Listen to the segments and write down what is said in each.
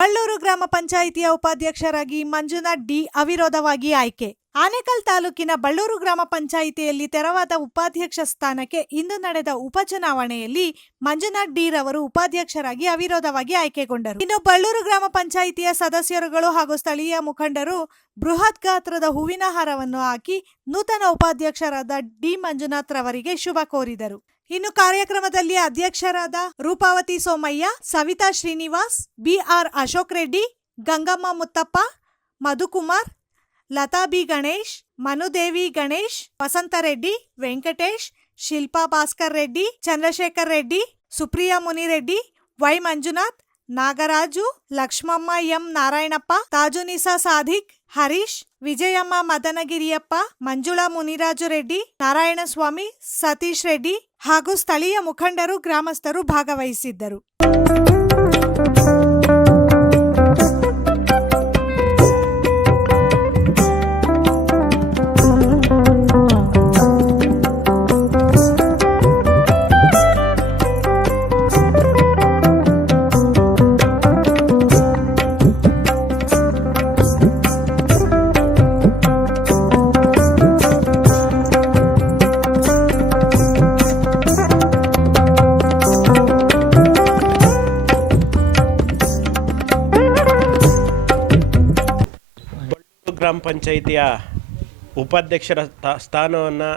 ಬಳ್ಳೂರು ಗ್ರಾಮ ಪಂಚಾಯಿತಿಯ ಉಪಾಧ್ಯಕ್ಷರಾಗಿ ಮಂಜುನಾಥ್ ಡಿ ಅವಿರೋಧವಾಗಿ ಆಯ್ಕೆ. ಆನೇಕಲ್ ತಾಲೂಕಿನ ಬಳ್ಳೂರು ಗ್ರಾಮ ಪಂಚಾಯಿತಿಯಲ್ಲಿ ತೆರವಾದ ಉಪಾಧ್ಯಕ್ಷ ಸ್ಥಾನಕ್ಕೆ ಇಂದು ನಡೆದ ಉಪಚುನಾವಣೆಯಲ್ಲಿ ಮಂಜುನಾಥ್ ಡಿ ರವರು ಉಪಾಧ್ಯಕ್ಷರಾಗಿ ಅವಿರೋಧವಾಗಿ ಆಯ್ಕೆಗೊಂಡರು. ಇನ್ನು ಬಳ್ಳೂರು ಗ್ರಾಮ ಪಂಚಾಯಿತಿಯ ಸದಸ್ಯರುಗಳು ಹಾಗೂ ಸ್ಥಳೀಯ ಮುಖಂಡರು ಬೃಹತ್ ಗಾತ್ರದ ಹೂವಿನ ಹಾರವನ್ನು ಹಾಕಿ ನೂತನ ಉಪಾಧ್ಯಕ್ಷರಾದ ಡಿ ಮಂಜುನಾಥ್ ರವರಿಗೆ ಶುಭ ಕೋರಿದರು. ಇನ್ನು ಕಾರ್ಯಕ್ರಮದಲ್ಲಿ ಅಧ್ಯಕ್ಷರಾದ Roopavathi Somaiah, Savitha Srinivas, BR Ashok Reddy, Gangamma Muthappa, Madhukumar, Latha B Ganesh Manudevi Ganesh, Vasantha Reddy, Venkatesh, Shilpa Bhaskar Reddy, Chandrashekar Reddy, Supriya Munireddy, Y Manjunath Nagaraju Lakshmamma M Narayanappa ತಾಜುನಿಸಾ Sadiq Harish Vijayamma ಮದನಗಿರಿಯಪ್ಪ Manjula Muniraju Reddy Narayanaswamy Satish Reddy ಹಾಗೂ ಸ್ಥಳೀಯ ಮುಖಂಡರು ಗ್ರಾಮಸ್ಥರು ಭಾಗವಹಿಸಿದ್ದರು ಗ್ರಾಮ ಪಂಚಾಯಿತಿಯ ಉಪಾಧ್ಯಕ್ಷರ ಸ್ಥಾನವನ್ನು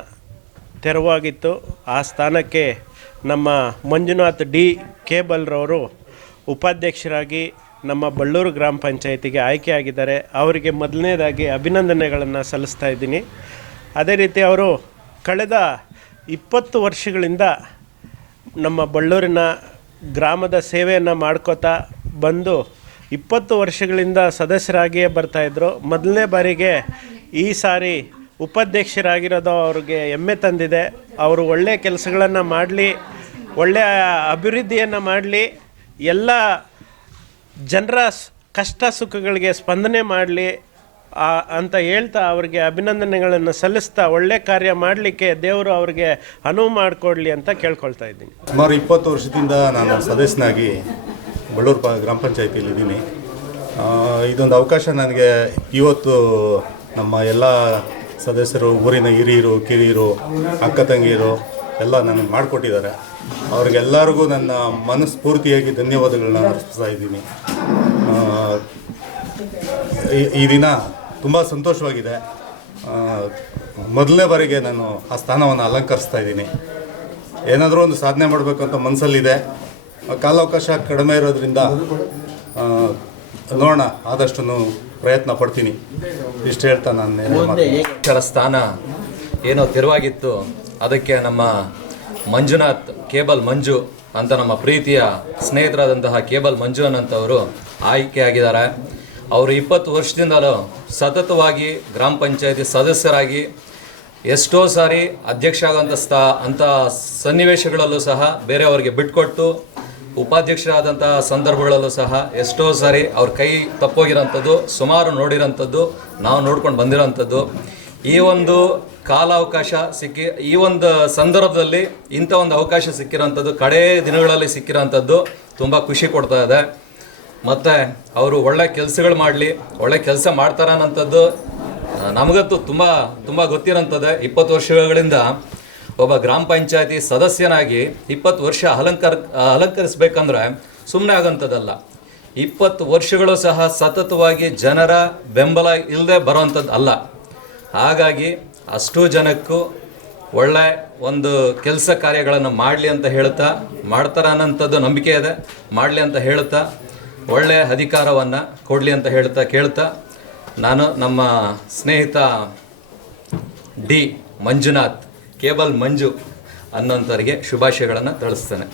ತೆರವಾಗಿತ್ತು. ಆ ಸ್ಥಾನಕ್ಕೆ ನಮ್ಮ ಮಂಜುನಾಥ್ ಡಿ ಕೇಬಲ್ರವರು ಉಪಾಧ್ಯಕ್ಷರಾಗಿ ನಮ್ಮ ಬಳ್ಳೂರು ಗ್ರಾಮ ಪಂಚಾಯಿತಿಗೆ ಆಯ್ಕೆಯಾಗಿದ್ದಾರೆ. ಅವರಿಗೆ ಮೊದಲನೇದಾಗಿ ಅಭಿನಂದನೆಗಳನ್ನು ಸಲ್ಲಿಸ್ತಾ ಇದ್ದೀನಿ. ಅದೇ ರೀತಿ ಅವರು ಕಳೆದ ಇಪ್ಪತ್ತು ವರ್ಷಗಳಿಂದ ನಮ್ಮ ಬಳ್ಳೂರಿನ ಗ್ರಾಮದ ಸೇವೆಯನ್ನು ಮಾಡ್ಕೋತಾ ಬಂದು ಇಪ್ಪತ್ತು ವರ್ಷಗಳಿಂದ ಸದಸ್ಯರಾಗಿಯೇ ಬರ್ತಾಯಿದ್ರು ಮೊದಲನೇ ಬಾರಿಗೆ ಈ ಸಾರಿ ಉಪಾಧ್ಯಕ್ಷರಾಗಿರೋದು ಅವ್ರಿಗೆ ಹೆಮ್ಮೆ ತಂದಿದೆ. ಅವರು ಒಳ್ಳೆಯ ಕೆಲಸಗಳನ್ನು ಮಾಡಲಿ ಒಳ್ಳೆಯ ಅಭಿವೃದ್ಧಿಯನ್ನು ಮಾಡಲಿ, ಎಲ್ಲ ಜನರ ಕಷ್ಟ ಸುಖಗಳಿಗೆ ಸ್ಪಂದನೆ ಮಾಡಲಿ ಅಂತ ಹೇಳ್ತಾ ಅವರಿಗೆ ಅಭಿನಂದನೆಗಳನ್ನು ಸಲ್ಲಿಸ್ತಾ ಒಳ್ಳೆ ಕಾರ್ಯ ಮಾಡಲಿಕ್ಕೆ ದೇವರು ಅವರಿಗೆ ಅನುವು ಮಾಡಿಕೊಡ್ಲಿ ಅಂತ ಕೇಳ್ಕೊಳ್ತಾ ಇದ್ದೀನಿ. ಸುಮಾರು ಇಪ್ಪತ್ತು ವರ್ಷದಿಂದ ನಾನು ಸದಸ್ಯನಾಗಿ ಬಳ್ಳೂರು ಗ್ರಾಮ ಪಂಚಾಯತಿಯಲ್ಲಿ ಇದ್ದೀನಿ. ಆ, ಇದೊಂದು ಅವಕಾಶ ನನಗೆ ಇವತ್ತು ನಮ್ಮ ಎಲ್ಲ ಸದಸ್ಯರು ಊರಿನ ಹಿರಿಯರು ಕಿರಿಯರು ಅಕ್ಕ ತಂಗಿಯರು ಎಲ್ಲ ನನಗೆ ಮಾಡಿಕೊಟ್ಟಿದ್ದಾರೆ. ಅವ್ರಿಗೆಲ್ಲರಿಗೂ ನನ್ನ ಮನಸ್ಫೂರ್ತಿಯಾಗಿ ಧನ್ಯವಾದಗಳನ್ನ ಅರ್ಪಿಸ್ತಾ ಇದ್ದೀನಿ. ಈ- ದಿನ ತುಂಬ ಸಂತೋಷವಾಗಿದೆ. ಮೊದಲನೇ ಬಾರಿಗೆ ನಾನು ಆ ಸ್ಥಾನವನ್ನು ಅಲಂಕರಿಸ್ತಾ ಇದ್ದೀನಿ. ಏನಾದರೂ ಒಂದು ಸಾಧನೆ ಮಾಡಬೇಕಂತ ಮನಸ್ಸಲ್ಲಿದೆ ಕಾಲಾವಕಾಶ ಕಡಿಮೆ ಇರೋದ್ರಿಂದ ನೋಡೋಣ ಆದಷ್ಟು ಪ್ರಯತ್ನ ಪಡ್ತೀನಿ. ಇಷ್ಟು ಹೇಳ್ತಾ ನಾನು ಸ್ಥಾನ ಏನೋ ತೆರವಾಗಿತ್ತು. ಅದಕ್ಕೆ ನಮ್ಮ ಮಂಜುನಾಥ್ ಕೇಬಲ್ ಮಂಜು ಅಂತ ನಮ್ಮ ಪ್ರೀತಿಯ ಸ್ನೇಹಿತರಾದಂತಹ ಕೇಬಲ್ ಮಂಜು ಅನ್ನಂಥವರು ಆಯ್ಕೆಯಾಗಿದ್ದಾರೆ. ಅವರು ಇಪ್ಪತ್ತು ವರ್ಷದಿಂದಲೂ ಸತತವಾಗಿ ಗ್ರಾಮ ಪಂಚಾಯತಿ ಸದಸ್ಯರಾಗಿ ಎಷ್ಟೋ ಸಾರಿ ಅಧ್ಯಕ್ಷ ಆಗೋಂಥ ಸ್ಥ ಅಂಥ ಸನ್ನಿವೇಶಗಳಲ್ಲೂ ಸಹ ಬೇರೆಯವರಿಗೆ ಬಿಟ್ಕೊಟ್ಟು ಉಪಾಧ್ಯಕ್ಷರಾದಂಥ ಸಂದರ್ಭಗಳಲ್ಲೂ ಸಹ ಎಷ್ಟೋ ಸಾರಿ ಅವ್ರ ಕೈ ತಪ್ಪೋಗಿರೋಂಥದ್ದು, ಸುಮಾರು ನೋಡಿರೋಂಥದ್ದು, ನಾವು ನೋಡ್ಕೊಂಡು ಬಂದಿರೋಂಥದ್ದು. ಈ ಒಂದು ಕಾಲಾವಕಾಶ ಸಿಕ್ಕಿ, ಈ ಒಂದು ಸಂದರ್ಭದಲ್ಲಿ ಇಂಥ ಒಂದು ಅವಕಾಶ ಸಿಕ್ಕಿರೋಂಥದ್ದು, ಕಡೇ ದಿನಗಳಲ್ಲಿ ಸಿಕ್ಕಿರೋಂಥದ್ದು ತುಂಬ ಖುಷಿ ಕೊಡ್ತಾ ಇದೆ. ಮತ್ತು ಅವರು ಒಳ್ಳೆ ಕೆಲಸಗಳು ಮಾಡಲಿ, ಒಳ್ಳೆ ಕೆಲಸ ಮಾಡ್ತಾರ ಅನ್ನೋಂಥದ್ದು ನಮಗಂತೂ ತುಂಬ ತುಂಬ ಗೊತ್ತಿರೋಂಥದ್ದೇ. ಇಪ್ಪತ್ತು ವರ್ಷಗಳಿಂದ ಒಬ್ಬ ಗ್ರಾಮ ಪಂಚಾಯತಿ ಸದಸ್ಯನಾಗಿ ಇಪ್ಪತ್ತು ವರ್ಷ ಅಲಂಕಾರ, ಅಲಂಕರಿಸಬೇಕಂದ್ರೆ ಸುಮ್ಮನೆ ಆಗೋಂಥದ್ದಲ್ಲ. ಇಪ್ಪತ್ತು ವರ್ಷಗಳು ಸಹ ಸತತವಾಗಿ ಜನರ ಬೆಂಬಲ ಇಲ್ಲದೆ ಬರೋವಂಥದ್ದು ಅಲ್ಲ. ಹಾಗಾಗಿ ಅಷ್ಟು ಜನಕ್ಕೂ ಒಳ್ಳೆ ಒಂದು ಕೆಲಸ ಕಾರ್ಯಗಳನ್ನು ಮಾಡಲಿ ಅಂತ ಹೇಳ್ತಾ, ಮಾಡ್ತಾರ ಅನ್ನೋಂಥದ್ದು ನಂಬಿಕೆ ಇದೆ. ಮಾಡಲಿ ಅಂತ ಹೇಳ್ತಾ, ಒಳ್ಳೆ ಅಧಿಕಾರವನ್ನು ಕೊಡಲಿ ಅಂತ ಹೇಳ್ತಾ ಕೇಳ್ತಾ, ನಾನು ನಮ್ಮ ಸ್ನೇಹಿತ ಡಿ ಮಂಜುನಾಥ್ ಕೇಬಲ್ ಮಂಜು ಅನ್ನೋಂಥವರಿಗೆ ಶುಭಾಶಯಗಳನ್ನು ತಿಳಿಸ್ತೇನೆ.